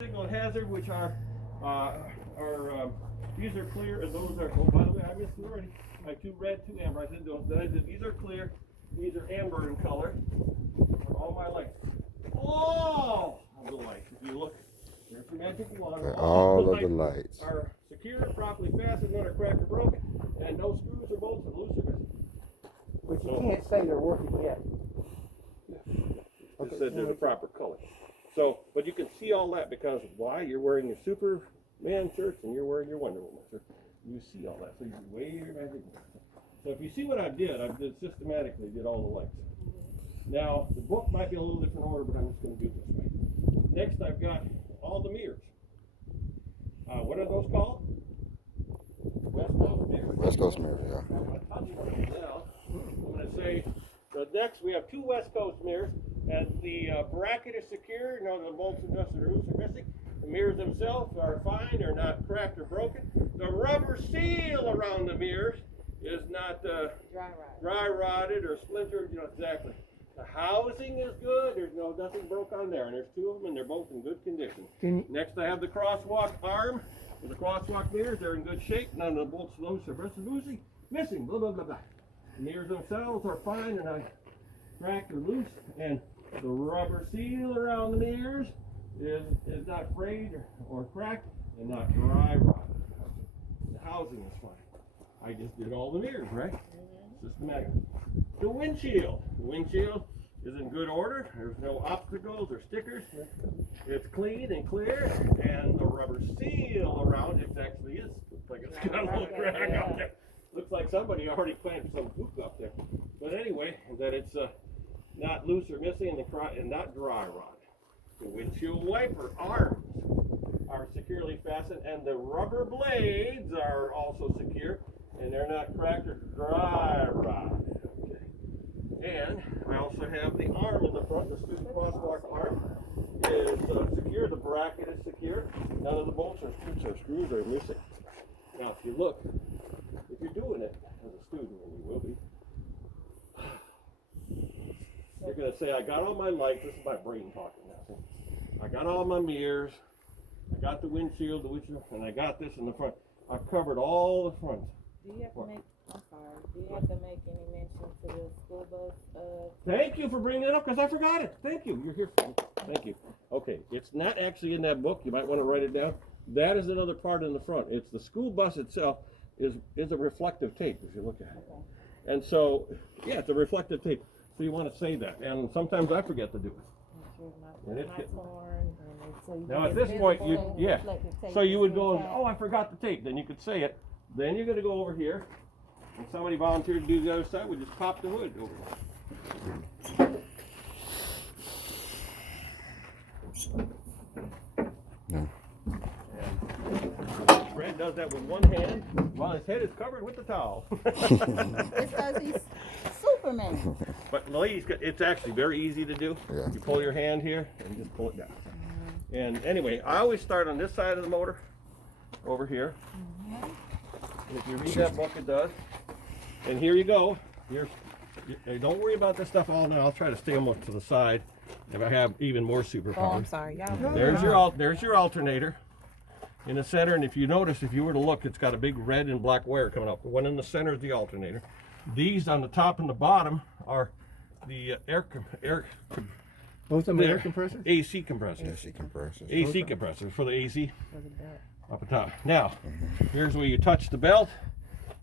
Signal and hazard, which are these are clear, and those are. Oh, by the way, I missed it already. My two red, two amber. I said those. Then I said these are clear. These are amber in color. All my lights. All of the lights. If you look, there's the magic wand. All of the lights are secure, properly fastened, none are cracked or broken, and no screws or bolts are loose or missing. But you can't say they're working yet. It said they're the proper color. So, but you can see all that because why? You're wearing your Superman shirts and you're wearing your Wonder Woman shirt. You see all that. So you can wave your magic wand. So if you see what I did systematically did all the lights. Now, the book might be a little different order, but I'm just going to do it this way. Next, I've got all the mirrors. What are those called? West Coast mirrors. West Coast mirrors, yeah. I'll touch one of them now. I'm going to say, so next we have two West Coast mirrors, and the bracket is secure. You know, the bolts and nuts and roots are missing. The mirrors themselves are fine. They're not cracked or broken. The rubber seal around the mirrors is not dry rotted or splintered. You know, exactly. The housing is good. There's nothing broke on there, and there's two of them, and they're both in good condition. Next, I have the crosswalk arm with the crosswalk mirrors. They're in good shape. None of the bolts, loose, or missing. Blah blah blah blah. The mirrors themselves are fine. They're not cracked or loose, and the rubber seal around the mirrors is not frayed or cracked and not dry rotted. The housing is fine. I just did all the mirrors, right? Systematic. The windshield. The windshield is in good order. There's no obstacles or stickers. It's clean and clear, and the rubber seal around it actually is. Looks like it's got a little crack up there. Looks like somebody already planted some poop up there. But anyway, that it's not loose or missing and not dry rot. The windshield wiper arms are securely fastened, and the rubber blades are also secure, and they're not cracked or dry rot. And I also have the arm in the front. The student crosswalk arm is secure. The bracket is secure. None of the bolts or screws are missing. Now, if you look, if you're doing it as a student, and you will be, you're going to say, I got all my lights. This is my brain talking now. I got all my mirrors. I got the windshield, and I got this in the front. I've covered all the fronts. Do you have to make? I'm sorry. Do you have to make any mention to the school bus? Thank you for bringing it up because I forgot it. Thank you. You're here for me. Thank you. Okay, it's not actually in that book. You might want to write it down. That is another part in the front. It's the school bus itself is a reflective tape if you look at it. Okay. And so, yeah, it's a reflective tape. So you want to say that. And sometimes I forget to do it. And it's getting, now at this point, so you would go, oh, I forgot the tape. Then you could say it. Then you're going to go over here. And somebody volunteered to do the other side, we just pop the hood over there. And Fred does that with one hand while his head is covered with the towel. It's because he's Superman. But ladies, it's actually very easy to do. Yeah. You pull your hand here and just pull it down. And anyway, I always start on this side of the motor, over here. And if you read that book, it does. And here you go. Don't worry about this stuff all now. I'll try to stay almost to the side if I have even more superpowers. Oh, I'm sorry, y'all. There's your alternator in the center. And if you notice, if you were to look, it's got a big red and black wire coming up. The one in the center is the alternator. These on the top and the bottom are the Both of them are air compressors? AC compressors. AC compressors. AC compressors for the AC up at top. Now, here's where you touch the belt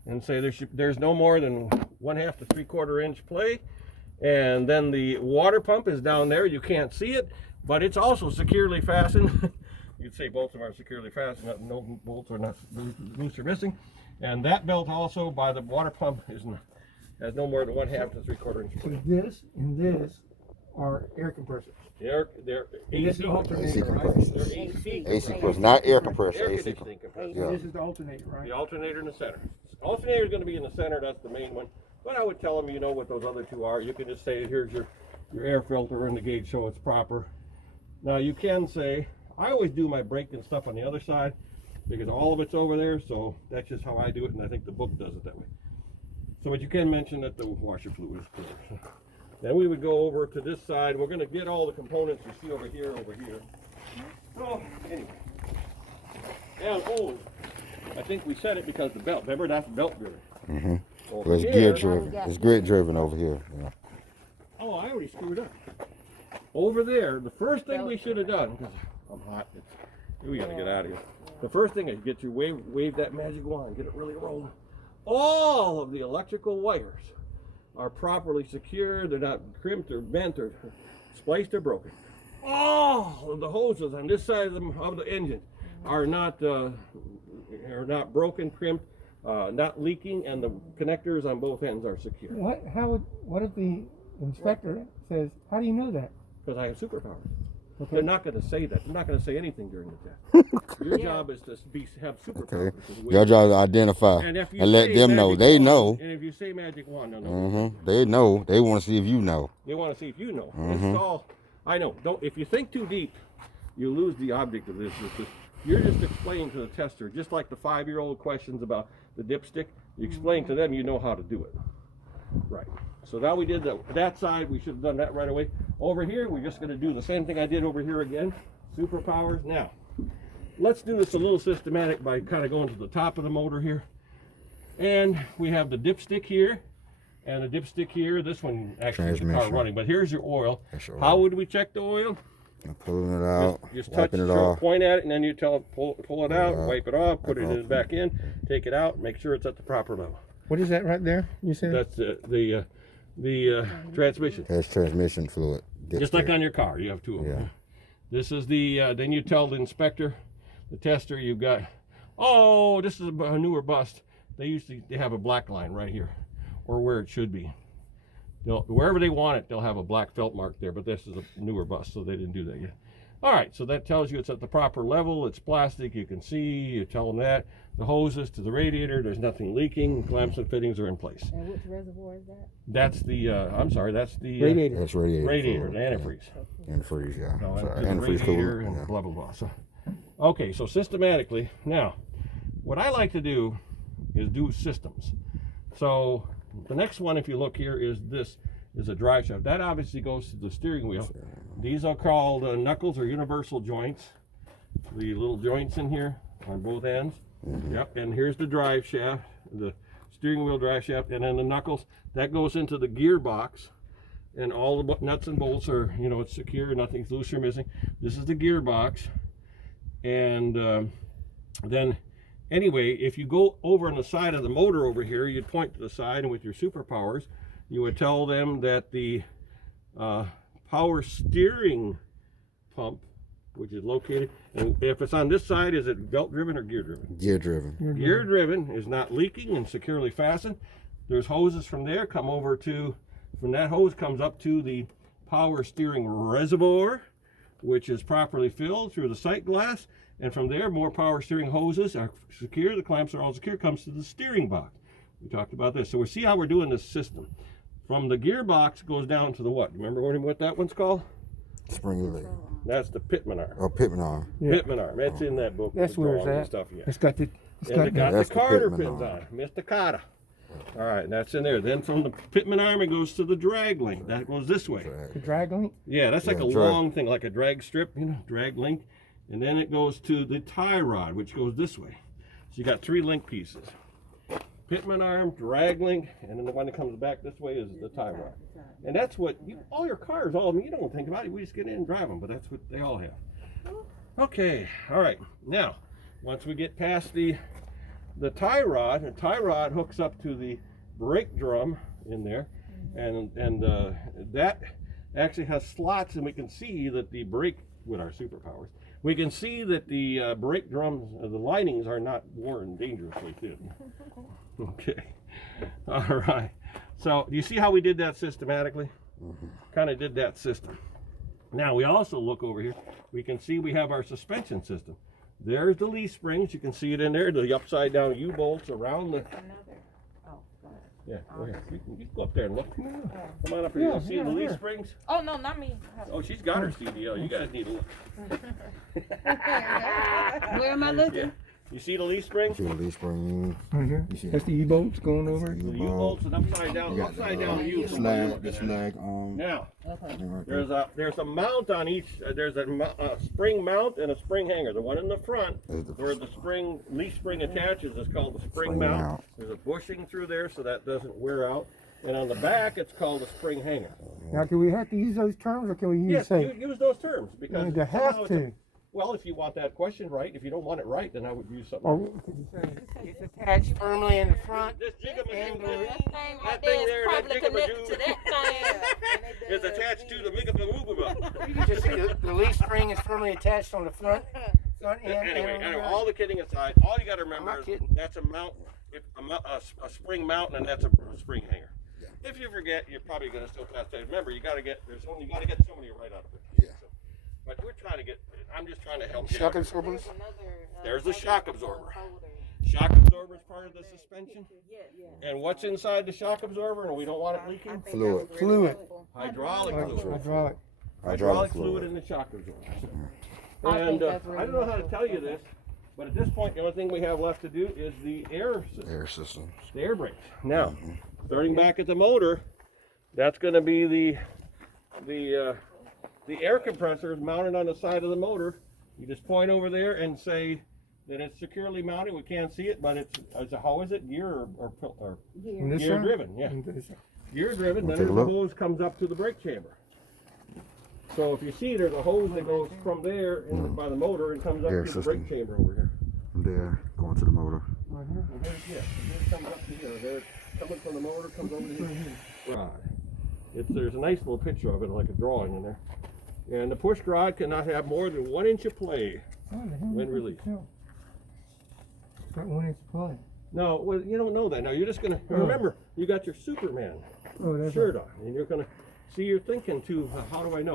and say there's no more than 1/2 to 3/4 inch play. And then the water pump is down there. You can't see it, but it's also securely fastened. You'd say both of them are securely fastened. No bolts are not loose or missing. And that belt also by the water pump has no more than 1/2 to 3/4 inch So play. this and this are air compressors. They're And this is AC. the alternator, AC right? compressors. They're AC. AC compressor, not air compressor. Air AC conditioning compressor. Yeah. This is the alternator, right? The alternator in the center. Alternator is going to be in the center. That's the main one. But I would tell them, you know what those other two are. You can just say, here's your air filter and the gauge so it's proper. Now you can say, I always do my brake and stuff on the other side because all of it's over there. So that's just how I do it, and I think the book does it that way. So, but you can mention that the washer fluid is clear. Then we would go over to this side. We're going to get all the components you see over here. So, anyway. And, I think we said it because the belt. Remember, that's belt driven. Mm-hmm. Over Well, it's here- gear driven. It's grid driven over here. Yeah. Oh, I already screwed up. Over there, the first thing we should have done, because I'm hot, we gotta get out of here. The first thing is get your wave that magic wand, get it really rolling. All of the electrical wires are properly secured, they're not crimped or bent or spliced or broken. All of the hoses on this side of the engine are not broken, crimped, not leaking, and the connectors on both ends are secure. What if the inspector says, how do you know that? Because I have superpowers. Okay. They're not going to say that. They're not going to say anything during the test. Your job is to have superpowers. Okay. Your job is to identify And if you and let say them know. magic They wand, know. And if you say magic wand, no. Mm-hmm. They know. They want to see if you know. They want to see if you know. Mm-hmm. This is all. I know. Don't. If you think too deep, you lose the object of this. You're just explaining to the tester, just like the 5-year-old questions about the dipstick. You explain to them, you know how to do it. Right. So now we did that side. We should have done that right away. Over here, we're just going to do the same thing I did over here again. Superpowers. Now, let's do this a little systematic by kind of going to the top of the motor here. And we have the dipstick here and the dipstick here. This one actually is the car Transmission. running, but here's your oil. That's your How oil. would we check the oil? Pulling it out, Just touch wiping it it, off. point at it, and then you tell it pull it out, out, wipe it off, put wipe it off. back in, take it out, make sure it's at the proper level. What is that right there? You said? That's the transmission. That's transmission fluid. Just like Dipstick. on your car, you have two of them. Yeah. This is the, then you tell the inspector, the tester, you've got, oh, this is a newer bust. They have a black line right here, or where it should be. Wherever they want it, they'll have a black felt mark there, but this is a newer bust, so they didn't do that yet. All right, so that tells you it's at the proper level. It's plastic, you can see, you tell them that. The hoses to the radiator, there's nothing leaking, clamps and fittings are in place. And which reservoir is that? That's the, that's the Radiator. That's radiator. radiator, the fluid. antifreeze. Yeah. Antifreeze, yeah. No, Sorry, to the antifreeze radiator coolant. and Yeah. blah, blah, blah. So, okay, so systematically, now, what I like to do is do systems. So the next one, if you look here, is a drive shaft. That obviously goes to the steering wheel. These are called knuckles or universal joints. The little joints in here on both ends. Yep, and here's the drive shaft, the steering wheel drive shaft, and then the knuckles. That goes into the gearbox, and all the nuts and bolts are, it's secure, nothing's loose or missing. This is the gearbox, and then anyway, if you go over on the side of the motor over here, you'd point to the side, and with your superpowers, you would tell them that the power steering pump, which is located, and if it's on this side, is it belt driven or gear driven? Gear driven. Gear driven is not leaking and securely fastened. There's hoses from there come over to, from that hose comes up to the power steering reservoir, which is properly filled through the sight glass, and from there more power steering hoses are secure, the clamps are all secure, comes to the steering box. We talked about this. So we see how we're doing this system. From the gearbox goes down to the what? Remember what that one's called? Spring leg. That's the pitman arm. Oh, Pitman arm. Yeah. Pitman arm. That's in that book. That's with where it's drawings and at. Stuff, yeah. It's got the. It's And it got the That's the Carter Pitman pins arm. on it. Mr. Carter. All right, that's in there. Then from the pitman arm, it goes to the drag link. That goes this way. the drag link. Yeah, that's like Yeah, a drag. long thing, like a drag strip, drag link. And then it goes to the tie rod, which goes this way. So you got 3 link pieces. Pitman arm, drag link, and then the one that comes back this way is the tie rod. And that's what, all your cars, all of them, you don't think about it. We just get in and drive them, but that's what they all have. Okay, all right. Now, once we get past the tie rod hooks up to the brake drum in there, and that actually has slots, and we can see that the brake, with our superpowers, we can see that the brake drums, the linings are not worn dangerously thin. Okay, all right. So you see how we did that systematically? Kind of did that system. Now we also look over here. We can see we have our suspension system. There's the leaf springs. You can see it in there. The upside down U-bolts around the. Another. Oh, go ahead. Yeah, go ahead. You can go up there and look. Come on up here. Yeah, You see yeah, the leaf yeah. springs? Oh, no, not me. Oh, she's got her CDL. You guys need to look. Where am I looking? You see the leaf spring? See the leaf spring. Right here. You see That's the U-bolts going over. The U-bolts and upside down You got U. the slag, the slag. Now, Okay. thing right there. there's a mount on each. There's a spring mount and a spring hanger. The one in the front, There's the- where the spring leaf spring attaches, is called the spring Spring mount. mount. There's a bushing through there so that doesn't wear out. And on the back, it's called a spring hanger. Now, can we have to use those terms, or can we use Yes, say? you use those terms because You somehow have it's a- to. well, if you want that question right, if you don't want it right, then I would use something. Or could you say it's attached firmly in the front? This And jigaboo That thing right That there thing is there, that probably jigaboo connected to that thing. is attached to the migaboo. You can just say the leaf spring is firmly attached on the front end. Anyway, and on the all right. the kidding aside, all you got to remember not is kidding. that's a mount, a spring mount, and that's a spring hanger. If you forget, you're probably going to still pass that. Remember, you got to get so many right out of it. Yeah. So, but we're trying to get. I'm just trying to help you. Shock out. absorbers. There's the shock absorber. Shock absorber is part of the suspension. And what's inside the shock absorber, and we don't want it leaking? Fluid. Fluid. Hydraulic fluid. Hydraulic. Hydraulic fluid in the shock absorber. I And think that's I really don't know how to helpful. tell you this, but at this point, the only thing we have left to do is the air system. Air systems. The air brakes. Now, starting back at the motor, that's going to be the air compressor is mounted on the side of the motor. You just point over there and say that it's securely mounted. We can't see it, but it's how is it? Gear or And this gear one? driven? Yeah, And this- gear driven. Then Take a the look. hose comes up to the brake chamber. So if you see, there's a hose that goes from there by the motor and comes up Air to the brake system. chamber over here. From there, going to the motor. Right here. And it comes up to here. There, coming from the motor, comes over to here. Right. There's a nice little picture of it, like a drawing in there. And the push rod cannot have more than 1 inch of play. Oh, the hell When is released. it? Got 1 inch play. No, well, you don't know that. Now you're just gonna remember. You got your Superman Oh, that's shirt on, and you're gonna see. You're thinking too. How do I know?